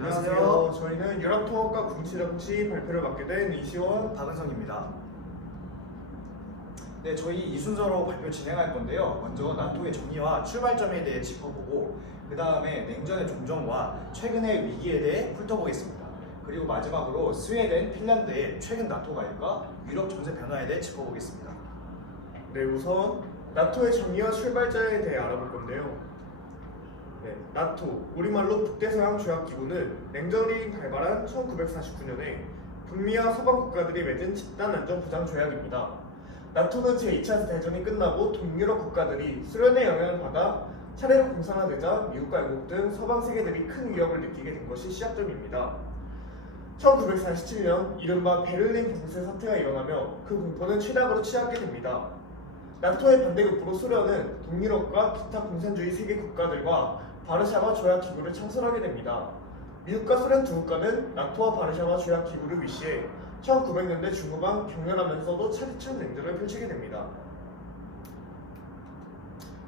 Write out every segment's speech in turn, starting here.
안녕하세요. 저희는 연합통합과 궁치정치 발표를 맡게 된 이시원, 박은성입니다. 네, 저희 이 순서로 발표 진행할 건데요. 먼저 나토의 정의와 출발점에 대해 짚어보고 그 다음에 냉전의 종전과 최근의 위기에 대해 훑어보겠습니다. 그리고 마지막으로 스웨덴, 핀란드의 최근 나토 가입과 유럽 정세 변화에 대해 짚어보겠습니다. 네, 우선 나토의 정의와 출발자에 대해 알아볼 건데요. 네, 나토, 우리말로 북대서양 조약기구는 냉전이 발발한 1949년에 북미와 서방 국가들이 맺은 집단 안전 보장 조약입니다. 나토는 제2차 대전이 끝나고 동유럽 국가들이 소련의 영향을 받아 차례로 공산화되자 미국과 영국 등 서방 세계들이 큰 위협을 느끼게 된 것이 시작점입니다. 1947년 이른바 베를린 봉쇄 사태가 일어나며 그 공포는 최악으로 치닫게 됩니다. 나토의 반대급부로 소련은 동유럽과 기타 공산주의 세계 국가들과 바르샤바 조약기구를 창설하게 됩니다. 미국과 소련 두 국가는 나토와 바르샤바 조약기구를 위시해 1900년대 중후반 격렬하면서도 차디찬 냉전을 펼치게 됩니다.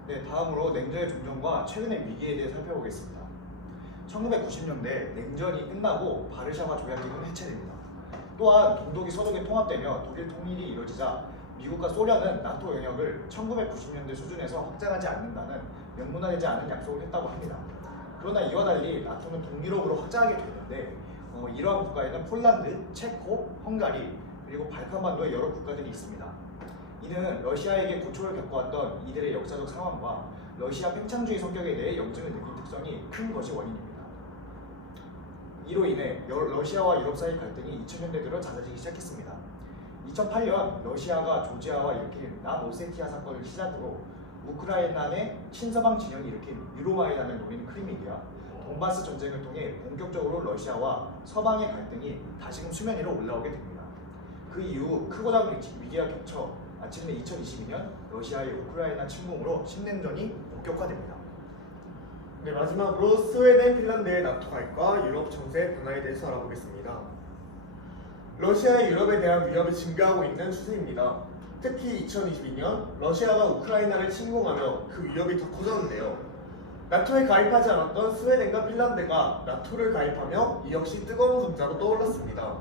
네, 다음으로 냉전의 종전과 최근의 위기에 대해 살펴보겠습니다. 1990년대 냉전이 끝나고 바르샤바 조약기구는 해체됩니다. 또한 동독이 서독에 통합되며 독일 통일이 이루어지자 미국과 소련은 나토 영역을 1990년대 수준에서 확장하지 않는다는 명문화되지 않은 약속을 했다고 합니다. 그러나 이와 달리 나토는 동유럽으로 확장하게 되는데 이러한 국가에는 폴란드, 체코, 헝가리 그리고 발칸반도의 여러 국가들이 있습니다. 이는 러시아에게 고초를 겪어왔던 이들의 역사적 상황과 러시아 팽창주의 성격에 대해 염증을 느낀 특성이 큰 것이 원인입니다. 이로 인해 러시아와 유럽 사이 갈등이 2000년대 들어 잦아지기 시작했습니다. 2008년 러시아가 조지아와 일으킨 남오세티아 사건을 시작으로 우크라이나 내 친서방 진영이 일으킨 유로마이단을 노린 크리미기아, 돈바스 전쟁을 통해 본격적으로 러시아와 서방의 갈등이 다시금 수면 위로 올라오게 됩니다. 그 이후 크고 작은 위기가 겹쳐 마침내 2022년 러시아의 우크라이나 침공으로 신냉전이 본격화됩니다. 네, 마지막으로 스웨덴, 핀란드의 나토 가입과 유럽 정세 변화에 대해서 알아보겠습니다. 러시아의 유럽에 대한 위협이 증가하고 있는 추세입니다. 특히 2022년 러시아가 우크라이나를 침공하며 그 위협이 더 커졌는데요. 나토에 가입하지 않았던 스웨덴과 핀란드가 나토를 가입하며 이 역시 뜨거운 감자로 떠올랐습니다.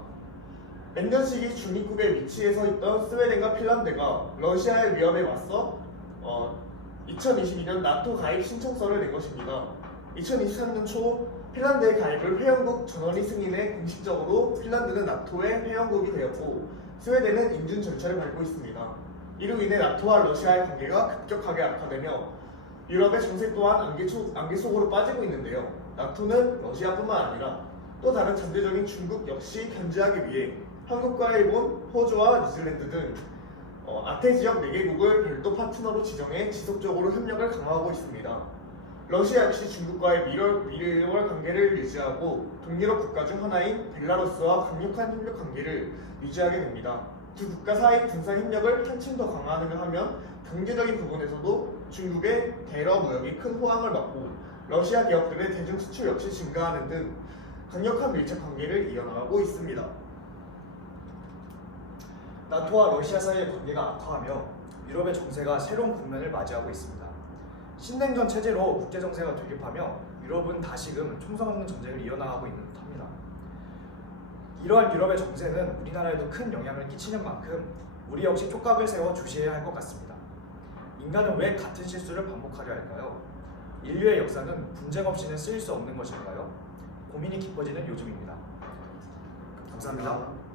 냉전 시기 중립국의 위치에 서 있던 스웨덴과 핀란드가 러시아의 위협에 맞서 2022년 나토 가입 신청서를 낸 것입니다. 2023년 초 핀란드의 가입을 회원국 전원이 승인해 공식적으로 핀란드는 나토의 회원국이 되었고 스웨덴은 인준 절차를 밟고 있습니다. 이로 인해 나토와 러시아의 관계가 급격하게 악화되며 유럽의 정세 또한 안개 속으로 빠지고 있는데요. 나토는 러시아뿐만 아니라 또 다른 잠재적인 중국 역시 견제하기 위해 한국과 일본, 호주와 뉴질랜드 등 아태 지역 4개국을 별도 파트너로 지정해 지속적으로 협력을 강화하고 있습니다. 러시아 역시 중국과의 밀월 관계를 유지하고 동유럽 국가 중 하나인 벨라루스와 강력한 협력 관계를 유지하게 됩니다. 두 국가 사이 군사 협력을 한층 더 강화하는가 하면 경제적인 부분에서도 중국의 대러 무역이 큰 호황을 맞고 러시아 기업들의 대중 수출 역시 증가하는 등 강력한 밀착 관계를 이어나가고 있습니다. 나토와 러시아 사이의 관계가 악화하며 유럽의 정세가 새로운 국면을 맞이하고 있습니다. 신냉전 체제로 국제 정세가 되립하며 유럽은 다시금 총성 없는 전쟁을 이어나가고 있는 듯합니다. 이러한 유럽의 정세는 우리나라에도 큰 영향을 끼치는 만큼 우리 역시 촉각을 세워 주시해야 할 것 같습니다. 인간은 왜 같은 실수를 반복하려 할까요? 인류의 역사는 분쟁 없이는 쓰일 수 없는 것일까요? 고민이 깊어지는 요즘입니다. 감사합니다.